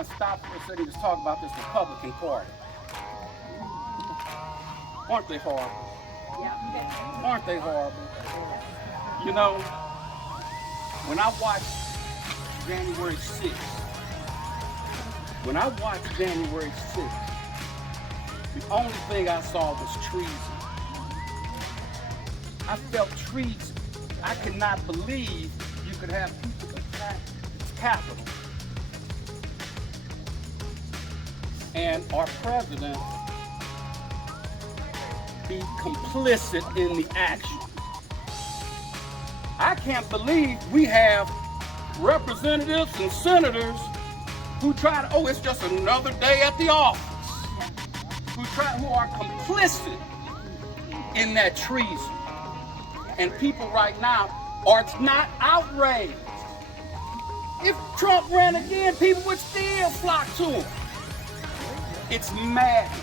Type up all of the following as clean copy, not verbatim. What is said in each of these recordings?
going to stop for a second and just talk about this Republican Party. Aren't they horrible? Yeah. Aren't they horrible? You know, when I watched January 6th, the only thing I saw was treason. I felt treason. I could not believe you could have people attack its capital and our president be complicit in the action. I can't believe we have representatives and senators who try to, oh, it's just another day at the office, who are complicit in that treason. And people right now are not outraged. If Trump ran again, people would still flock to him. It's madness.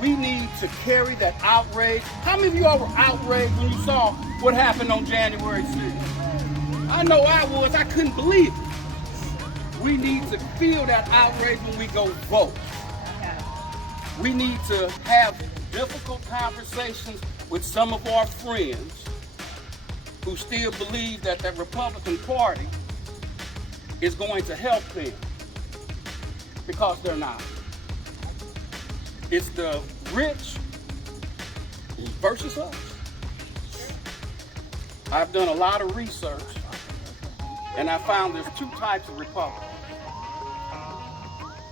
We need to carry that outrage. How many of you all were outraged when you saw what happened on January 6th? I know I was. I couldn't believe it. We need to feel that outrage when we go vote. We need to have difficult conversations with some of our friends who still believe that the Republican Party is going to help them, because they're not. It's the rich versus us. I've done a lot of research, and I found there's two types of Republicans.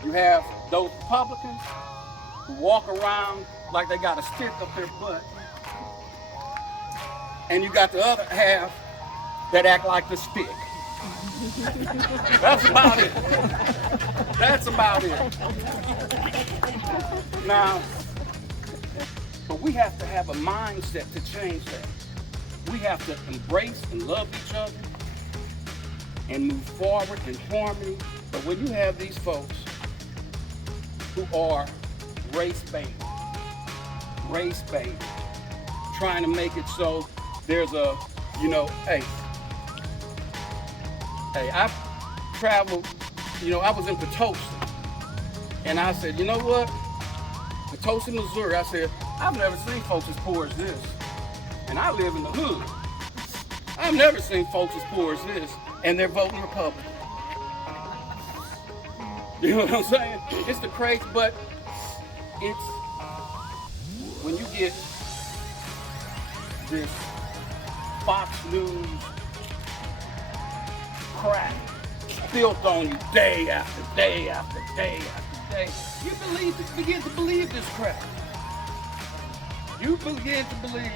You have those Republicans who walk around like they got a stick up their butt, and you got the other half that act like the stick. That's about it. That's about it. Now, but we have to have a mindset to change that. We have to embrace and love each other and move forward in harmony. But when you have these folks who are race-based, trying to make it so there's a, hey, I've traveled, I was in Potosi, and I said, you know what? Potosi, Missouri, I said, I've never seen folks as poor as this. And I live in the hood. I've never seen folks as poor as this, and they're voting Republican. You know what I'm saying? It's the crazy, but it's when you get this Fox News crap built on you day after day after day after day, you begin to believe this crap. You begin to believe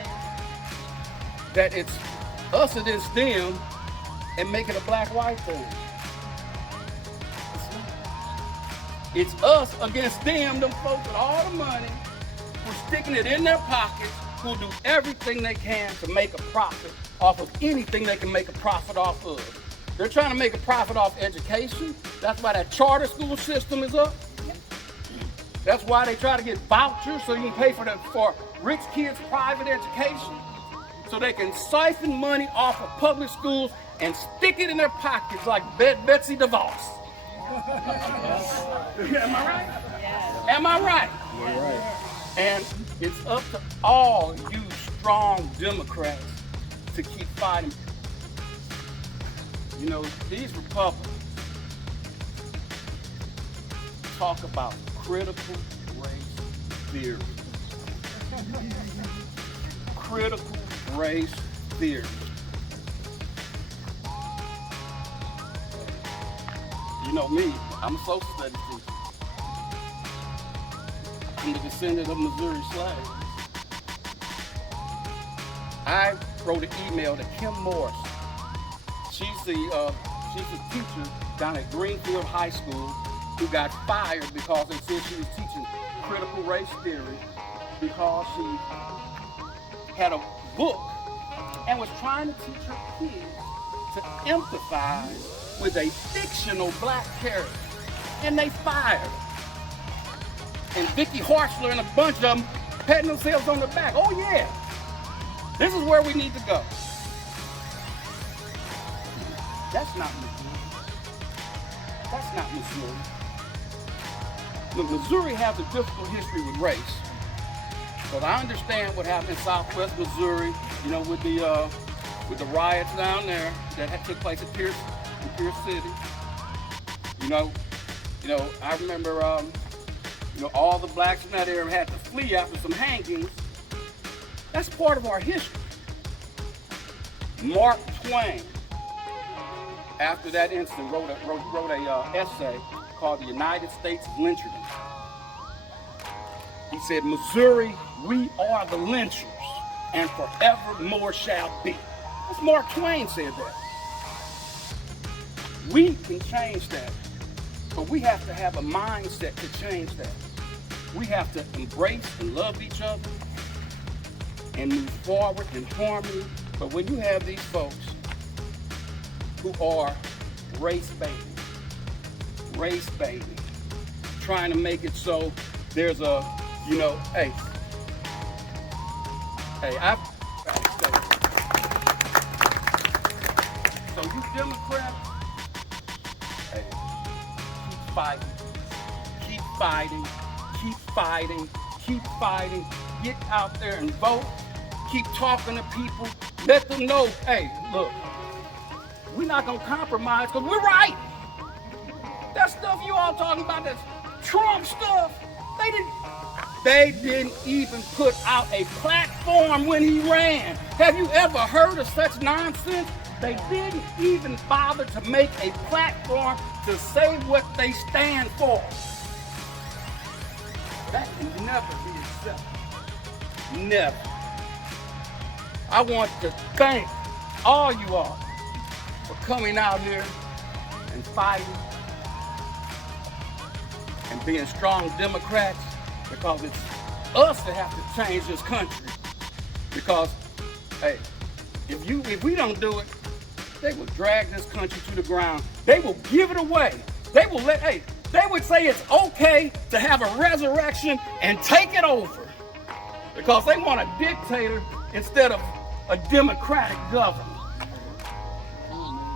that it's us against them and make it a black-white thing. It's us against them folks with all the money, who's sticking it in their pockets, who'll do everything they can to make a profit off of anything they can make a profit off of. They're trying to make a profit off education. That's why that charter school system is up. That's why they try to get vouchers so you can pay for rich kids' private education, so they can siphon money off of public schools and stick it in their pockets like Betsy DeVos. Am I right? Yes. Am I right? You're right. And it's up to all you strong Democrats to keep fighting. These Republicans talk about critical race theory. Critical race theory. You know me, I'm a social studies teacher. I'm the descendant of Missouri slaves. I wrote an email to Kim Morris. She's a teacher down at Greenfield High School who got fired because they said she was teaching critical race theory because she had a book and was trying to teach her kids to empathize with a fictional black character. And they fired her. And Vicky Hartzler and a bunch of them patting themselves on the back. Oh yeah, this is where we need to go. That's not me. That's not Missouri. Look, Missouri has a difficult history with race. But I understand what happened in Southwest Missouri, you know, with the riots down there that took place in Pierce City. You know, I remember, all the blacks in that area had to flee after some hangings. That's part of our history. Mark Twain, after that incident, wrote a essay called "The United States of Lyncherdom." He said, "Missouri, we are the lynchers, and forevermore shall be." That's Mark Twain said that. We can change that, but we have to have a mindset to change that. We have to embrace and love each other and move forward in harmony. But when you have these folks who are race baiting, trying to make it so there's a, hey, so you Democrats, hey, keep fighting, get out there and vote, keep talking to people, let them know, hey, look, we're not gonna compromise because we're right. That stuff you all talking about, that's Trump stuff, they didn't even put out a platform when he ran. Have you ever heard of such nonsense? They didn't even bother to make a platform to say what they stand for. That can never be accepted. Never. I want to thank all you all for coming out here and fighting and being strong Democrats, because it's us that have to change this country. Because, hey, if we don't do it, they will drag this country to the ground. They will give it away. They would say it's okay to have a resurrection and take it over, because they want a dictator instead of a democratic government.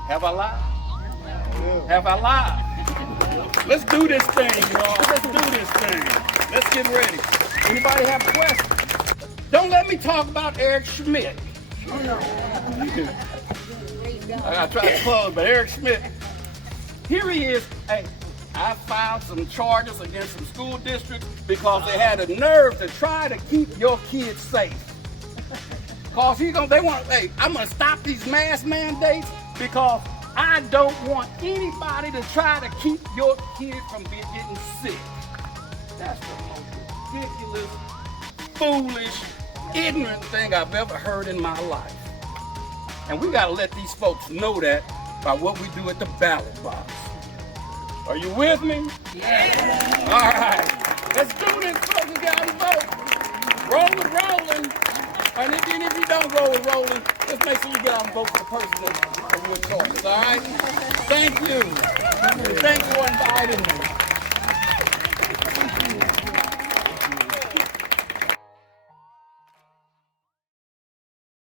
Have I lied? Have I lied? Let's do this thing, y'all. Let's do this thing. Let's get ready. Anybody have questions? Don't let me talk about Eric Schmidt. Oh, no. I gotta try to close, but Eric Schmidt, here he is. Hey, I filed some charges against some school districts because they had a nerve to try to keep your kids safe. Cause I'm gonna stop these mask mandates because I don't want anybody to try to keep your kid from getting sick. That's the most ridiculous, foolish, ignorant thing I've ever heard in my life. And we gotta let these folks know that by what we do at the ballot box. Are you with me? Yeah. All right. Let's do this, folks. We gotta vote. Roll with Rolen. And if you don't roll with Rolen, just make sure you get out and vote for the person of your choice. All right? Thank you. Thank you for inviting me.